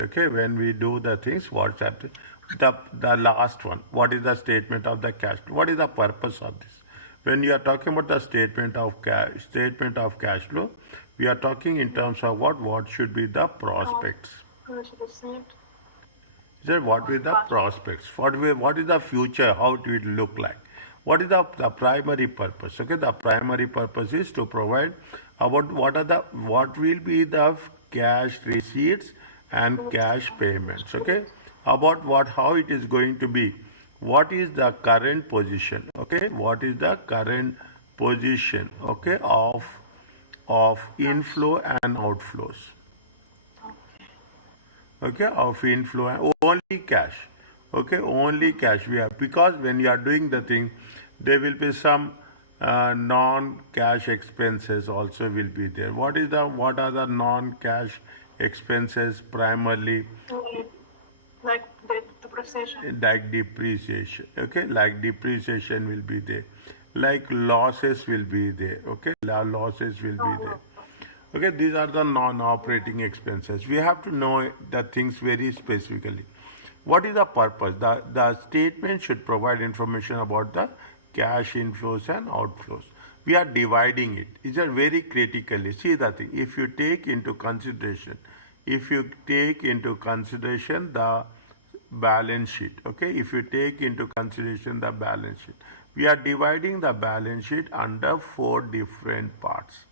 Okay, when we do the things, what's happening? The last one, what is the statement of the cash flow? What is the purpose of this? When you are talking about the statement of cash flow, we are talking in terms of what should be the prospects. Sir, what will the prospects? What is the future? How it will look like? What is the primary purpose? Okay, the primary purpose is to provide about what will be the cash receipts and cash payments. Okay, about how it is going to be. What is the current position? Okay, what is the current position? Okay, of inflow and outflows. Okay, of inflow and only cash. Okay, only cash we have, because when you are doing the thing, there will be some non-cash expenses also will be there. What are the non-cash expenses primarily? Like depreciation. Like depreciation. Okay, like depreciation will be there, like losses will be there. Okay, losses will be there. Okay, these are the non-operating expenses. We have to know the things very specifically. What is the purpose? The statement should provide information about the cash inflows and outflows. We are dividing it. These are very critically. See the thing. If you take into consideration the balance sheet, okay, if you take into consideration the balance sheet, we are dividing the balance sheet under four different parts.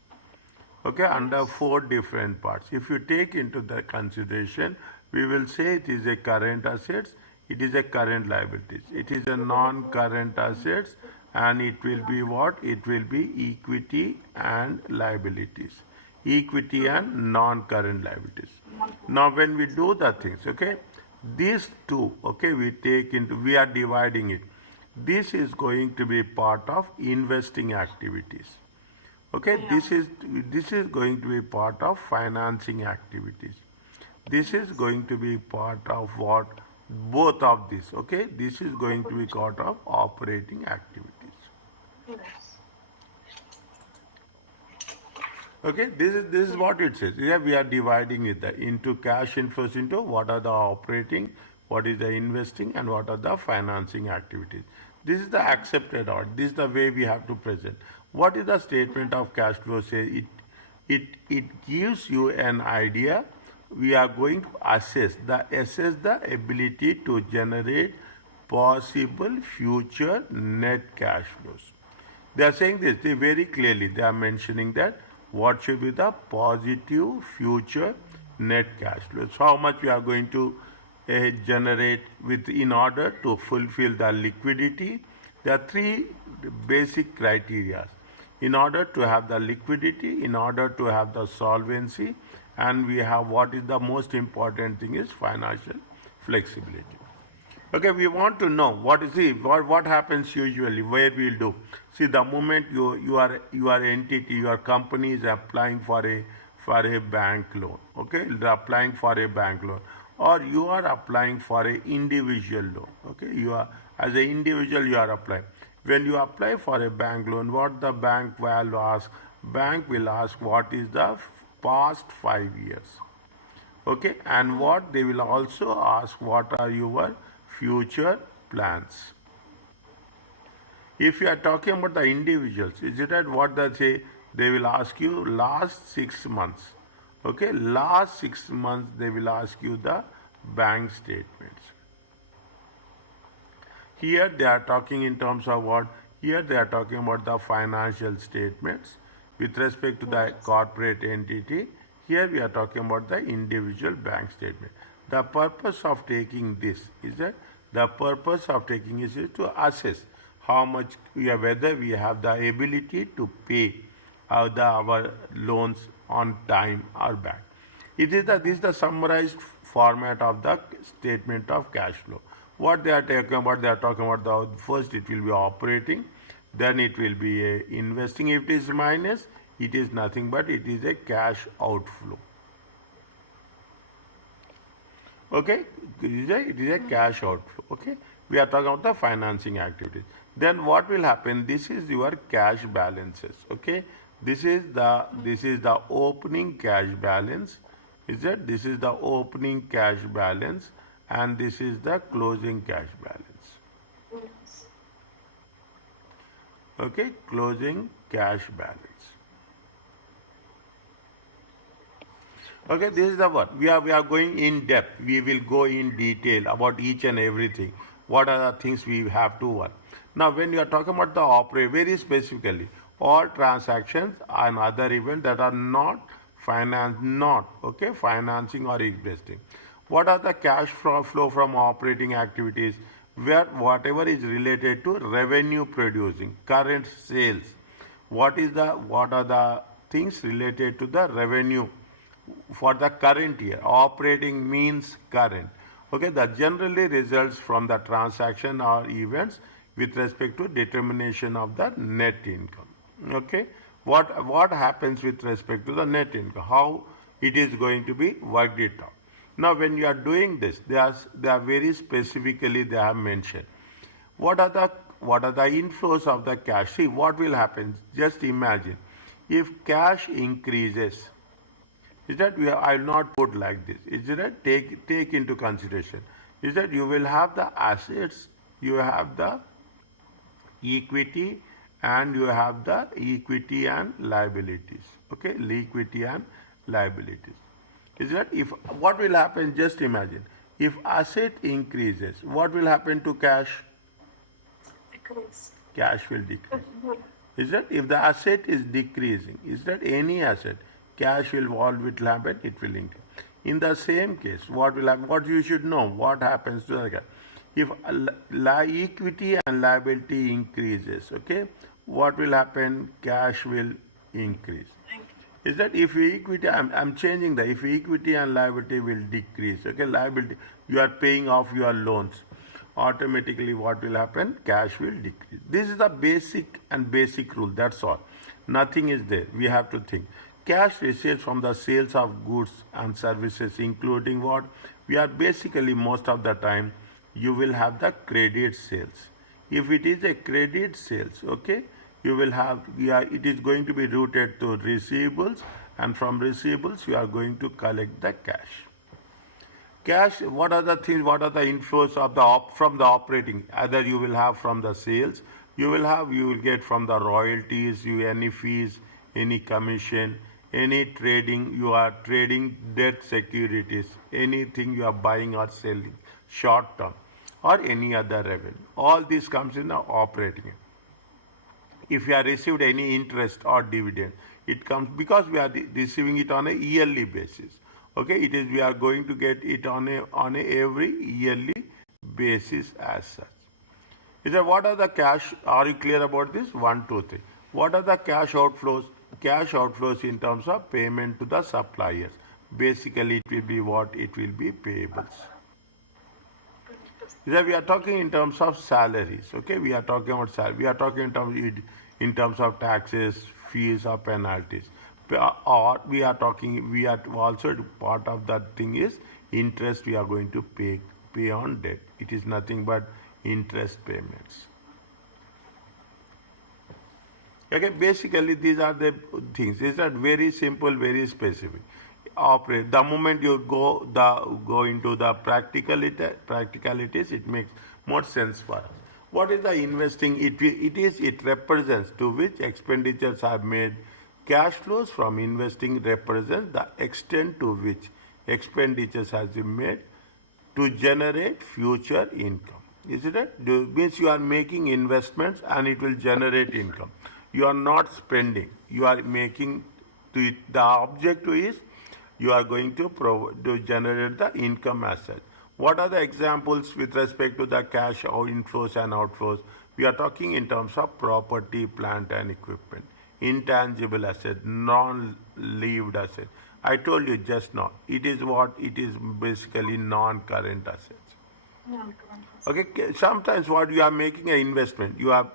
Okay, under four different parts. If you take into the consideration, we will say it is a current assets, it is a current liabilities, it is a non-current assets, and it will be what? It will be equity and liabilities. Equity and non-current liabilities. Now when we do the things, okay, these two, okay, we are dividing it. This is going to be part of investing activities. Okay, this is going to be part of financing activities. This is going to be part of what? Both of this. Okay, this is going to be part of operating activities. Yes. Okay, this is what it says. Yeah, we are dividing it into cash inflows into what are the operating, what is the investing, and what are the financing activities. This is the accepted order. This is the way we have to present. What is the statement of cash flow say? It gives you an idea. We are going to assess the ability to generate possible future net cash flows. They are saying this, they very clearly, they are mentioning that what should be the positive future net cash flows. How much we are going to generate with in order to fulfill the liquidity. There are three basic criteria. In order to have the liquidity, in order to have the solvency, and we have what is the most important thing is financial flexibility. Okay, we want to know what happens usually, where we'll do. See, the moment your entity, your company is applying for a bank loan, okay, they're applying for a bank loan, or you are applying for a individual loan, okay, you are as an individual you are applying. When you apply for a bank loan, what the bank will ask? Bank will ask what is the past 5 years, okay, and what they will also ask what are your future plans. If you are talking about the individuals, is it that what they say? They will ask you last 6 months. Okay, last 6 months they will ask you the bank statements. Here they are talking in terms of what? Here they are talking about the financial statements with respect to the corporate entity. Here we are talking about the individual bank statement. The purpose of taking this is that to assess how much whether we have the ability to pay our loans on time or back. This is the summarized format of the statement of cash flow. What they are talking about? They are talking about the first it will be operating, then it will be investing. If it is minus, it is nothing but it is a cash outflow. Okay, it is a cash outflow. Okay, we are talking about the financing activities. Then what will happen? This is your cash balances. Okay, this is the opening cash balance. Is that this is the opening cash balance and this is the closing cash balance. Yes. Okay, closing cash balance. Okay, this is the what we are going in depth. We will go in detail about each and everything. What are the things we have to work. Now, when you are talking about the operate, very specifically, all transactions and other events that are not financing or investing. What are the cash flow from operating activities? Where whatever is related to revenue producing, current sales. What are the things related to the revenue for the current year? Operating means current. Okay, that generally results from the transaction or events with respect to determination of the net income. Okay, what happens with respect to the net income? How it is going to be worked it out. Now, when you are doing this, they are very specifically they have mentioned. What are the inflows of the cash? See what will happen. Just imagine if cash increases. Is that I will not put like this. Is that take into consideration? Is that you will have the assets, you have the equity, and you have the equity and liabilities. Okay, equity and liabilities. Is that if what will happen? Just imagine if asset increases, what will happen to cash? Decrease. Cash will decrease. Good. Is that if the asset is decreasing, is that any asset, cash will what will happen? It will increase. In the same case, what will happen? What you should know, what happens to the cash? If equity and liability increases, okay, what will happen? Cash will increase. Thank Is that if equity, I'm changing the, if equity and liability will decrease, okay, liability, you are paying off your loans, automatically what will happen? Cash will decrease. This is the basic rule, that's all. Nothing is there, we have to think. Cash received from the sales of goods and services, including what? We are basically most of the time, you will have the credit sales. If it is a credit sales, okay, you will have, it is going to be routed to receivables, and from receivables you are going to collect the cash. Cash, what are the things, what are the inflows of from the operating? Either you will have from the sales, you will get from the royalties, any fees, any commission, any trading, you are trading debt securities, anything you are buying or selling, short term, or any other revenue. All this comes in the operating. If you have received any interest or dividend, it comes because we are receiving it on a yearly basis. Okay, it is we are going to get it on a every yearly basis as such. Is that what are the cash? Are you clear about this? 1, 2, 3. What are the cash outflows? Cash outflows in terms of payment to the suppliers. Basically, it will be what? It will be payables. We are talking in terms of salaries. Okay, we are talking about salary. We are talking in terms of taxes, fees, or penalties. Or we are also part of that thing is interest we are going to pay on debt. It is nothing but interest payments. Okay, basically these are the things. These are very simple, very specific. Operate. The moment you go into the practicalities, it makes more sense for us. What is the investing? It represents to which expenditures are made. Cash flows from investing represent the extent to which expenditures has been made to generate future income. Is it right? Means you are making investments and it will generate income. You are not spending. You are making to it. The objective is you are going to generate the income as such. What are the examples with respect to the cash inflows and outflows? We are talking in terms of property, plant and equipment, intangible asset, non-lived asset. I told you just now, it is what? It is basically non-current assets. Okay, sometimes what you are making an investment, you have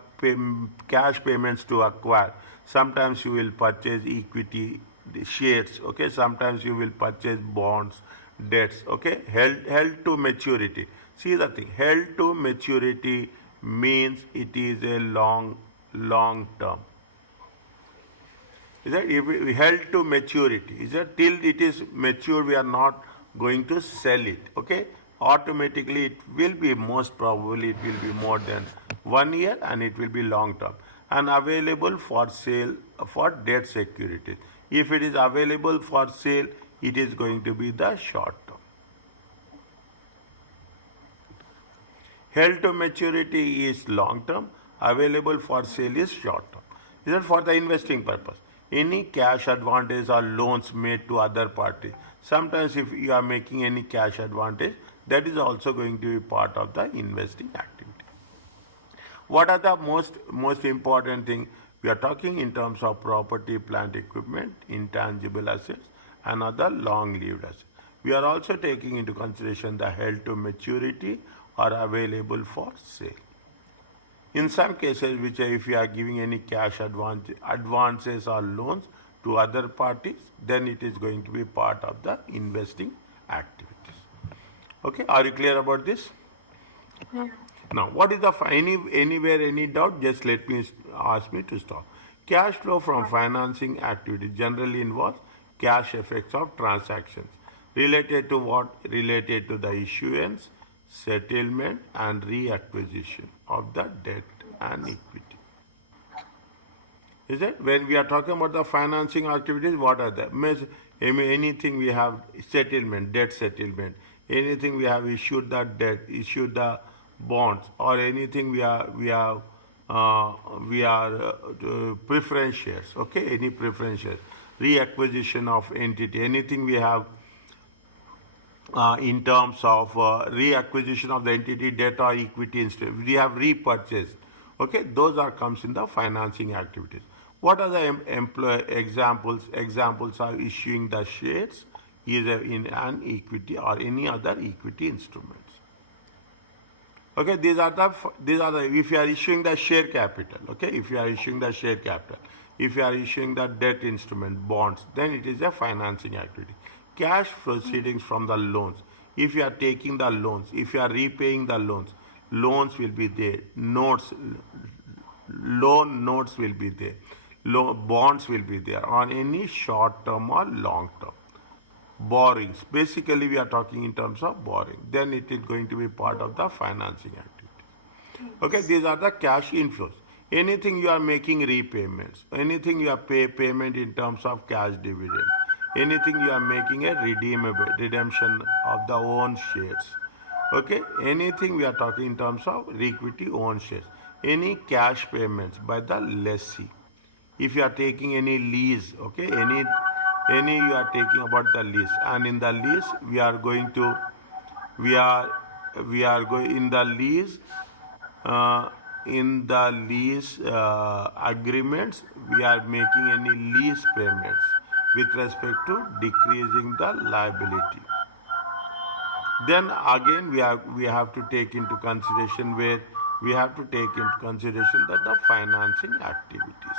cash payments to acquire. Sometimes you will purchase equity, shares, okay, sometimes you will purchase bonds, debts, okay, held to maturity. See the thing, held to maturity means it is a long term. Is that if we held to maturity? Is that till it is mature, we are not going to sell it? Okay, automatically it will be, most probably it will be more than 1 year, and it will be long term and available for sale for debt securities. If it is available for sale, it is going to be the short term. Held to maturity is long term, available for sale is short term. Is that for the investing purpose? Any cash advantage or loans made to other parties. Sometimes if you are making any cash advantage, that is also going to be part of the investing activity. What are the most important thing? We are talking in terms of property, plant, equipment, intangible assets, and other long-lived assets. We are also taking into consideration the held to maturity or available for sale. In some cases, which if you are giving any cash advances or loans to other parties, then it is going to be part of the investing activities. Okay, are you clear about this? Yeah. Now, what is the anywhere any doubt? Just let me ask me to stop. Cash flow from financing activity generally involves cash effects of transactions related to what? Related to the issuance, settlement, and reacquisition of the debt and equity. Is it? When we are talking about the financing activities, what are the anything we have settlement, debt settlement, anything we have issued the debt, issued the bonds, or anything we are preference shares. Okay, any preference shares, reacquisition of entity, anything we have in terms of reacquisition of the entity, debt or equity instrument, we have repurchased. Okay, those are comes in the financing activities. What are the examples? Examples are issuing the shares either in an equity or any other equity instruments. Okay, these are the if you are issuing the share capital. Okay, if you are issuing the share capital, if you are issuing the debt instrument, bonds, then it is a financing activity. Cash proceedings from the loans. If you are taking the loans, if you are repaying the loans, loans will be there. Loan notes will be there. Bonds will be there on any short term or long term. Borrowings. Basically, we are talking in terms of borrowing. Then it is going to be part of the financing activity. Okay, these are the cash inflows. Anything you are making repayments, anything you are payment in terms of cash dividend, anything you are making a redemption of the own shares. Okay, anything we are talking in terms of equity own shares, any cash payments by the lessee. If you are taking any lease, okay, any you are taking about the lease, and in the lease we are going to we are going uh, in the lease agreements, we are making any lease payments with respect to decreasing the liability. Then again we have to take into consideration where we have to take into consideration that the financing activities.